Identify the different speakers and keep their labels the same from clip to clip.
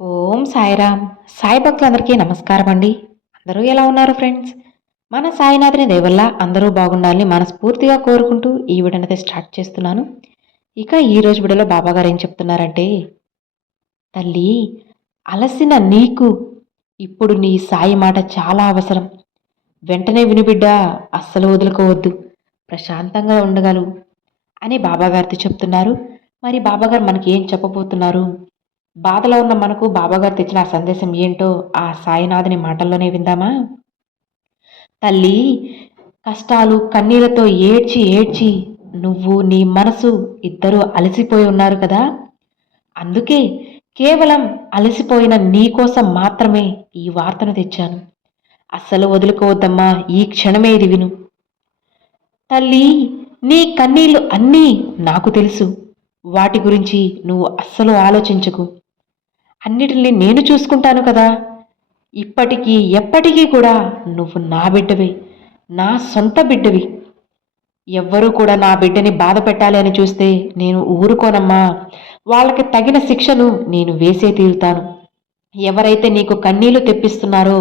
Speaker 1: ఓం సాయిరామ్. సాయి భక్తులందరికీ నమస్కారం అండి. అందరూ ఎలా ఉన్నారు ఫ్రెండ్స్? మన సాయినాథుని దేవల్ల అందరూ బాగుండాలని మనస్ఫూర్తిగా కోరుకుంటూ ఈ వీడియోనైతే స్టార్ట్ చేస్తున్నాను. ఇక ఈ రోజు వీడియోలో బాబాగారు ఏం చెప్తున్నారంటే తల్లి అలసిన నీకు ఇప్పుడు నీ సాయి మాట చాలా అవసరం. వెంటనే వినిబిడ్డ అస్సలు వదులుకోవద్దు. ప్రశాంతంగా ఉండగలవు. అని బాబాగారితో చెప్తున్నారు. మరి బాబాగారు మనకి ఏం చెప్పబోతున్నారు? బాధలో ఉన్న మనకు బాబాగారు తెచ్చిన ఆ సందేశం ఏంటో ఆ సాయినాథుని మాటల్లోనే విందామా? తల్లి కష్టాలు కన్నీళ్ళతో ఏడ్చి ఏడ్చి నువ్వు నీ మనసు ఇద్దరూ అలసిపోయి ఉన్నారు కదా? అందుకే కేవలం అలసిపోయిన నీ కోసం మాత్రమే ఈ వార్తను తెచ్చాను. అస్సలు వదులుకోవద్దమ్మా ఈ క్షణమే ఇది విను. తల్లి నీ కన్నీళ్ళు అన్నీ నాకు తెలుసు. వాటి గురించి నువ్వు అస్సలు ఆలోచించకు. అన్నిటిని నేను చూసుకుంటాను కదా. ఇప్పటికీ ఎప్పటికీ కూడా నువ్వు నా బిడ్డవి నా సొంత బిడ్డవి. ఎవ్వరూ కూడా నా బిడ్డని బాధ పెట్టాలి అని చూస్తే నేను ఊరుకోనమ్మా. వాళ్ళకి తగిన శిక్షను నేను వేసే తీరుతాను. ఎవరైతే నీకు కన్నీళ్ళు తెప్పిస్తున్నారో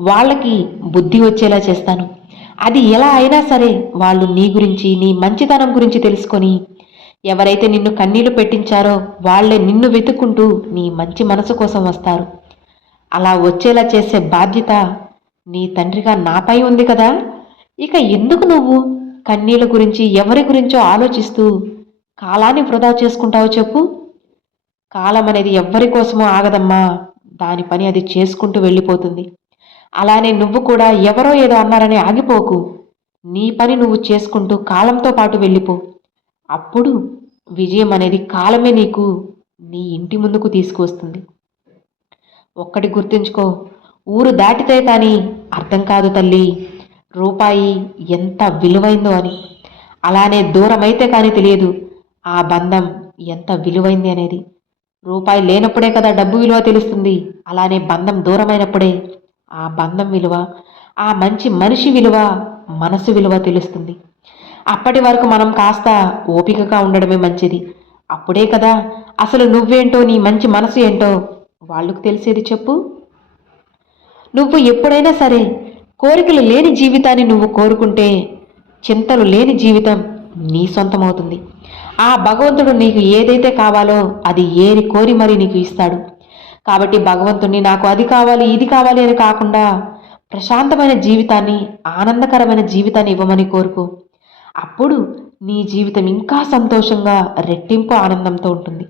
Speaker 1: వాళ్ళకి బుద్ధి వచ్చేలా చేస్తాను. అది ఎలా అయినా సరే వాళ్ళు నీ గురించి నీ మంచితనం గురించి తెలుసుకొని ఎవరైతే నిన్ను కన్నీళ్ళు పెట్టించారో వాళ్ళే నిన్ను వెతుక్కుంటూ నీ మంచి మనసు కోసం వస్తారు. అలా వచ్చేలా చేసే బాధ్యత నీ తండ్రిగా నాపై ఉంది కదా. ఇక ఎందుకు నువ్వు కన్నీళ్ళ గురించి ఎవరి గురించో ఆలోచిస్తూ కాలాన్ని వృధా చేసుకుంటావో చెప్పు. కాలం అనేది ఎవ్వరి కోసమో ఆగదమ్మా. దాని పని అది చేసుకుంటూ వెళ్ళిపోతుంది. అలానే నువ్వు కూడా ఎవరో ఏదో అన్నారని ఆగిపోకు. నీ పని నువ్వు చేసుకుంటూ కాలంతో పాటు వెళ్ళిపో. అప్పుడు విజయం అనేది కాలమే నీకు నీ ఇంటి ముందుకు తీసుకువస్తుంది. ఒక్కటి గుర్తుంచుకో ఊరు దాటితే కానీ అర్థం కాదు తల్లి. రూపాయి ఎంత విలువైందో అని. అలానే దూరమైతే కానీ తెలియదు ఆ బంధం ఎంత విలువైంది అనేది. రూపాయి లేనప్పుడే కదా డబ్బు విలువ తెలుస్తుంది. అలానే బంధం దూరమైనప్పుడే ఆ బంధం విలువ ఆ మంచి మనిషి విలువ మనసు విలువ తెలుస్తుంది. అప్పటి వరకు మనం కాస్త ఓపికగా ఉండడమే మంచిది. అప్పుడే కదా అసలు నువ్వేంటో నీ మంచి మనసు ఏంటో వాళ్ళకు తెలిసేది చెప్పు. నువ్వు ఎప్పుడైనా సరే కోరికలు లేని జీవితాన్ని నువ్వు కోరుకుంటే చింతలు లేని జీవితం నీ సొంతమవుతుంది. ఆ భగవంతుడు నీకు ఏదైతే కావాలో అది ఏరి కోరి మరి నీకు ఇస్తాడు. కాబట్టి భగవంతుడిని నాకు అది కావాలి ఇది కావాలి అని కాకుండా ప్రశాంతమైన జీవితాన్ని ఆనందకరమైన జీవితాన్ని ఇవ్వమని కోరుకో. అప్పుడు నీ జీవితం ఇంకా సంతోషంగా రెట్టింపు ఆనందంతో ఉంటుంది.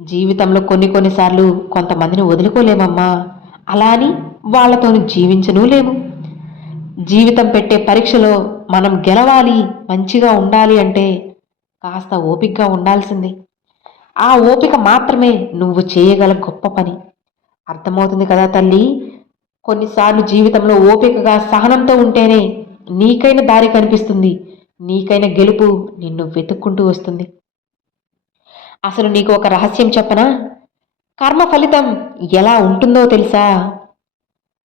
Speaker 1: జీవితంలో కొన్ని కొన్నిసార్లు కొంతమందిని వదులుకోలేమమ్మా. అలా అని వాళ్ళతోని జీవించను లేము జీవితం పెట్టే పరీక్షలో మనం గెలవాలి మంచిగా ఉండాలి అంటే కాస్త ఓపికగా ఉండాల్సిందే. ఆ ఓపిక మాత్రమే నువ్వు చేయగల గొప్ప పని. అర్థమవుతుంది కదా తల్లి? కొన్నిసార్లు జీవితంలో ఓపికగా సహనంతో ఉంటేనే నీకైన దారి కనిపిస్తుంది. నీకైన గెలుపు నిన్ను వెతుక్కుంటూ వస్తుంది. అసలు నీకు ఒక రహస్యం చెప్పనా? కర్మ ఫలితం ఎలా ఉంటుందో తెలుసా?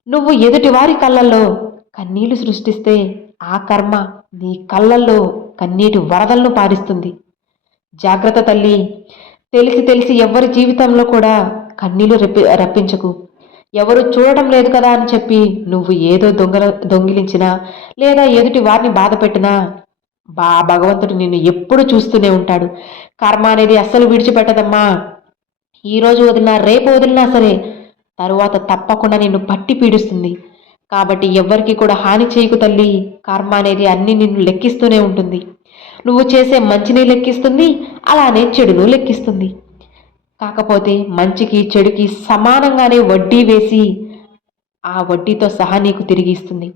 Speaker 1: నువ్వు ఎదుటివారి కళ్ళల్లో కన్నీళ్ళు సృష్టిస్తే ఆ కర్మ నీ కళ్ళల్లో కన్నీటి వరదలను పారిస్తుంది. జాగ్రత్త తల్లి. తెలిసి తెలిసి ఎవ్వరి జీవితంలో కూడా కన్నీళ్ళు రెప్పి రప్పించకు. ఎవరు చూడటం లేదు కదా అని చెప్పి నువ్వు ఏదో దొంగల దొంగిలించినా లేదా ఎదుటి వారిని బాధ పెట్టినా బా భగవంతుడు నిన్ను ఎప్పుడు చూస్తూనే ఉంటాడు. కర్మ అనేది అస్సలు విడిచిపెట్టదమ్మా. ఈరోజు వదిలినా రేపు వదిలినా సరే తరువాత తప్పకుండా నిన్ను పట్టి పీడిస్తుంది. కాబట్టి ఎవ్వరికి కూడా హాని చేయకు తల్లి. కర్మ అనేది అన్ని నిన్ను లెక్కిస్తూనే ఉంటుంది. నువ్వు చేసే మంచిని లెక్కిస్తుంది అలానే చెడును లెక్కిస్తుంది. కాకపోతే మంచికి చెడుకి సమానంగానే వడ్డీ వేసి ఆ వడ్డీతో సహా నీకు తిరిగి ఇస్తుంది.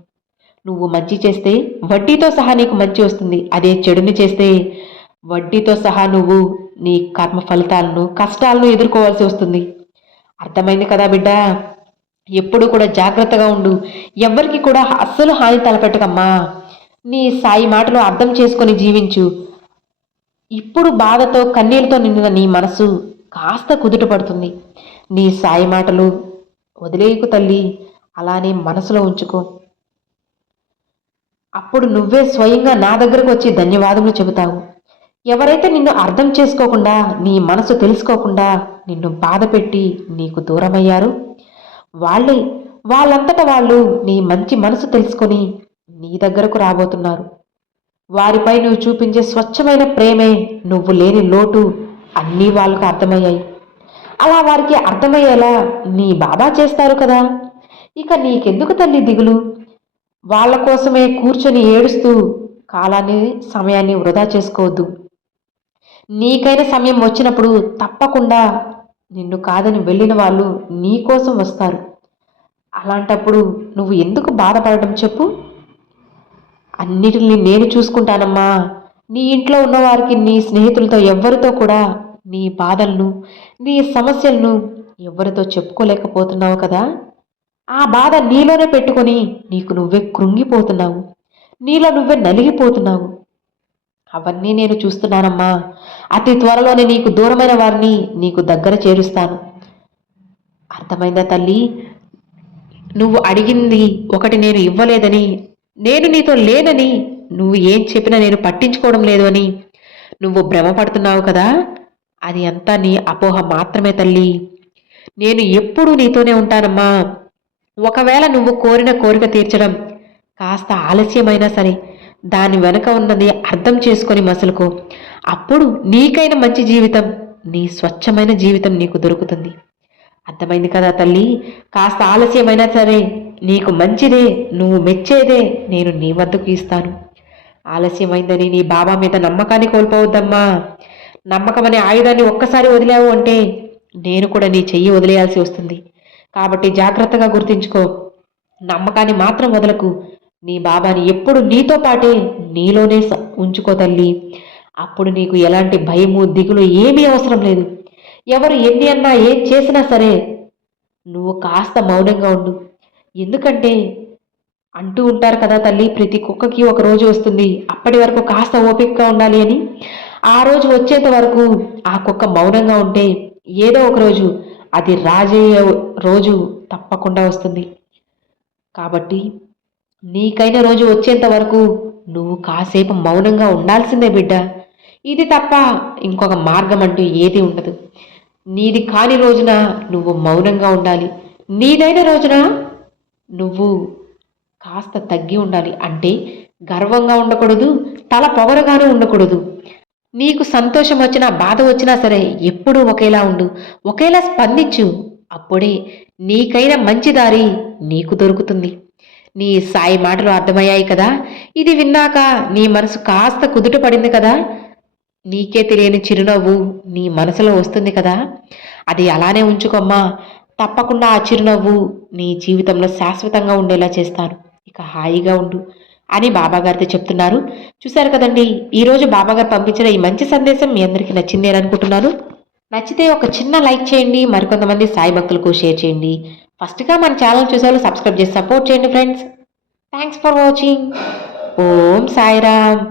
Speaker 1: నువ్వు మంచి చేస్తే వడ్డీతో సహా నీకు మంచి వస్తుంది. అదే చెడుని చేస్తే వడ్డీతో సహా నువ్వు నీ కర్మ ఫలితాలను కష్టాలను ఎదుర్కోవాల్సి వస్తుంది. అర్థమైంది కదా బిడ్డ? ఎప్పుడు కూడా జాగ్రత్తగా ఉండు. ఎవరికి కూడా అస్సలు హాని తలపెట్టకమ్మా. నీ సాయి మాటలు అర్థం చేసుకొని జీవించు. ఇప్పుడు బాధతో కన్నీళ్ళతో నిండిన నీ మనసు కాస్త కుదుట పడుతుంది. నీ సాయి మాటలు వదిలేయకు తల్లి. అలానే మనసులో ఉంచుకో. అప్పుడు నువ్వే స్వయంగా నా దగ్గరకు వచ్చి ధన్యవాదములు చెబుతావు. ఎవరైతే నిన్ను అర్థం చేసుకోకుండా నీ మనసు తెలుసుకోకుండా నిన్ను బాధపెట్టి నీకు దూరమయ్యారు? వాళ్ళే వాళ్ళంతట వాళ్ళు నీ మంచి మనసు తెలుసుకొని నీ దగ్గరకు రాబోతున్నారు. వారిపై నువ్వు చూపించే స్వచ్ఛమైన ప్రేమే నువ్వు లేని లోటు అన్నీ వాళ్ళకు అర్థమయ్యాయి. అలా వారికి అర్థమయ్యేలా నీ బాబా చేస్తారు కదా? ఇక నీకెందుకు తల్లి దిగులు? వాళ్ళ కోసమే కూర్చొని ఏడుస్తూ కాలాన్ని సమయాన్ని వృధా చేసుకోవద్దు. నీకైన సమయం వచ్చినప్పుడు తప్పకుండా నిన్ను కాదని వెళ్ళిన వాళ్ళు నీ కోసం వస్తారు. అలాంటప్పుడు నువ్వు ఎందుకు బాధపడటం చెప్పు? అన్నిటిని నేను చూసుకుంటానమ్మా. నీ ఇంట్లో ఉన్నవారికి నీ స్నేహితులతో ఎవ్వరితో కూడా నీ బాధలను నీ సమస్యలను ఎవరితో చెప్పుకోలేకపోతున్నావు కదా? ఆ బాధ నీలోనే పెట్టుకొని నీకు నువ్వే కృంగిపోతున్నావు. నీలో నువ్వే నలిగిపోతున్నావు. అవన్నీ నేను చూస్తున్నానమ్మా. అతి త్వరలోనే నీకు దూరమైన వారిని నీకు దగ్గర చేరుస్తాను. అర్థమైందా తల్లి? నువ్వు అడిగింది ఒకటి నేను ఇవ్వలేదని నేను నీతో లేనని నువ్వు ఏం చెప్పినా నేను పట్టించుకోవడం లేదు అని. నువ్వు భ్రమపడుతున్నావు కదా? అది అంతా నీ అపోహ మాత్రమే తల్లి. నేను ఎప్పుడూ నీతోనే ఉంటానమ్మా. ఒకవేళ నువ్వు కోరిన కోరిక తీర్చడం కాస్త ఆలస్యమైనా సరే దాని వెనక ఉన్నది అర్థం చేసుకొని మసలుకో. అప్పుడు నీకైన మంచి జీవితం నీ స్వచ్ఛమైన జీవితం నీకు దొరుకుతుంది. అర్థమైంది కదా తల్లి? కాస్త ఆలస్యమైనా సరే నీకు మంచిదే నువ్వు మెచ్చేదే నేను నీ వద్దకు ఇస్తాను. ఆలస్యమైందని నీ బాబా మీద నమ్మకాన్ని కోల్పోవద్దమ్మా. నమ్మకం అనే ఆయుధాన్ని ఒక్కసారి వదిలావు అంటే నేను కూడా నీ చెయ్యి వదిలేయాల్సి వస్తుంది. కాబట్టి జాగ్రత్తగా గుర్తించుకో. నమ్మకాన్ని మాత్రం వదలకు. నీ బాబాని ఎప్పుడు నీతో పాటే నీలోనే ఉంచుకో తల్లి. అప్పుడు నీకు ఎలాంటి భయము దిగులు ఏమీ అవసరం లేదు. ఎవరు ఎన్ని అన్నా ఏం చేసినా సరే నువ్వు కాస్త మౌనంగా ఉండు. ఎందుకంటే అంటూ ఉంటారు కదా తల్లి ప్రతి కుక్కకి ఒక రోజు వస్తుంది. అప్పటి వరకు కాస్త ఓపికగా ఉండాలి అని. ఆ రోజు వచ్చేంత వరకు ఆ కుక్క మౌనంగా ఉంటే ఏదో ఒక రోజు అది రాజయ్యే రోజు తప్పకుండా వస్తుంది. కాబట్టి నీకైన రోజు వచ్చేంత వరకు నువ్వు కాసేపు మౌనంగా ఉండాల్సిందే బిడ్డ. ఇది తప్ప ఇంకొక మార్గం అంటూ ఏది ఉండదు. నీది కాని రోజున నువ్వు మౌనంగా ఉండాలి. నీదైన రోజున నువ్వు కాస్త తగ్గి ఉండాలి. అంటే గర్వంగా ఉండకూడదు తల పొగరగానే ఉండకూడదు. నీకు సంతోషం వచ్చినా బాధ వచ్చినా సరే ఎప్పుడూ ఒకేలా ఉండు. ఒకేలా స్పందించు. అప్పుడే నీకైన మంచి దారి నీకు దొరుకుతుంది. నీ సాయి మాటలు అర్థమయ్యాయి కదా? ఇది విన్నాక నీ మనసు కాస్త కుదుట పడింది కదా? నీకే తెలియని చిరునవ్వు నీ మనసులో వస్తుంది కదా? అది అలానే ఉంచుకోమ్మా. తప్పకుండా ఆ చిరునవ్వు నీ జీవితంలో శాశ్వతంగా ఉండేలా చేస్తాను. ఇక హాయిగా ఉండు అని బాబాగారితో చెప్తున్నారు. చూశారు కదండి ఈరోజు బాబాగారు పంపించిన ఈ మంచి సందేశం మీ అందరికీ నచ్చింది అనుకుంటున్నాను. నచ్చితే ఒక చిన్న లైక్ చేయండి మరికొంతమంది సాయి భక్తులకు షేర్ చేయండి. ఫస్ట్గా మన ఛానల్ చూసేవాళ్ళు సబ్స్క్రైబ్ చేసి సపోర్ట్ చేయండి friends. Thanks for watching Om Sairam.